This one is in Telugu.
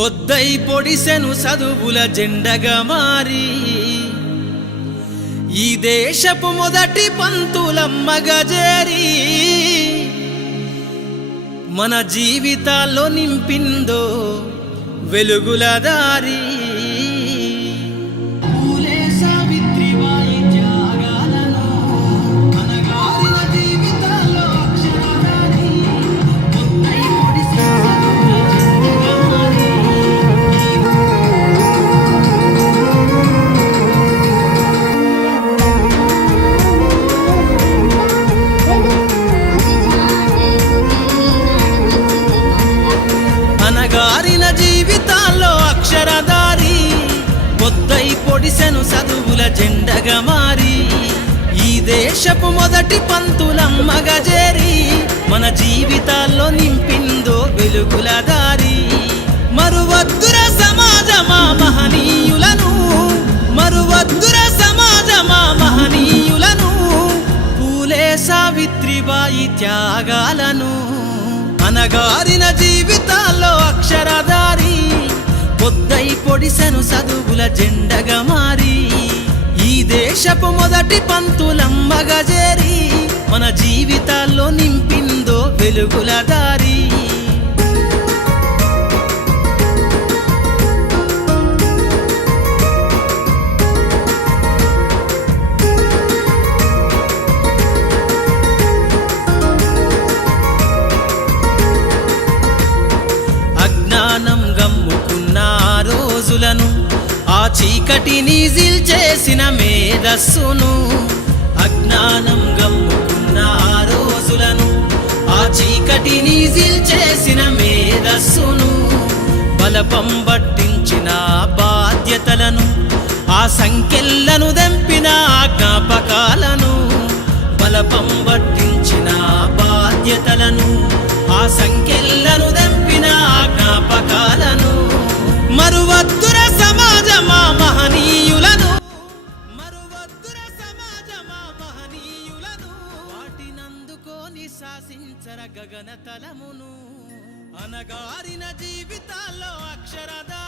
పొద్దై పొడిసెను చదువుల జెండగా మారి ఈ దేశపు మొదటి పంతులమ్మగా చేరి మన జీవితాల్లో నింపిందో వెలుగుల దారి అనగారిన జీవితాల్లో అక్షరధారి పొద్దై పొడిసెను చదువుల జెండగా మారి ఈ దేశపు మొదటి పంతులమ్మగా చేరి మన జీవితాల్లో నింపిందో వెలుగుల దారి మరువద్దుర సమాజమా మహనీయులను మరువద్దుర సమాజమా మహనీయులను పూలే సావిత్రిబాయి త్యాగాలను అనగారిన జీవితాల్లో అక్షరధారి పొద్దై పొడిసెను చదువుల జెండగా మారి ఈ దేశపు మొదటి పంతులమ్మగా చేరి మన జీవితాల్లో నింపిందో వెలుగుల దారి అజ్ఞానం గమ్ముకున్న రోజులను ఆ చీకటిని జిల్చేసిన మేధస్సును అజ్ఞానం గమ్ముకున్న రోజులను ఆ చీకటిని జిల్చేసిన మేధస్సును బలపం పట్టించిన బాధ్యతలను ఆ సంఖ్యలను దెంపిన జ్ఞాపకాలను బలపం పట్టించిన బాధ్యతలను ఆ సంఖ్యలను దెంపిన జ్ఞాపకాలను మరువద్దుర సమాజమా మహనీయులను మరువద్దుర సమాజమా మహనీయులను వాటినందుకోని శాసించర గగన తలమును అనగారిన జీవితాల్లో అక్షరదా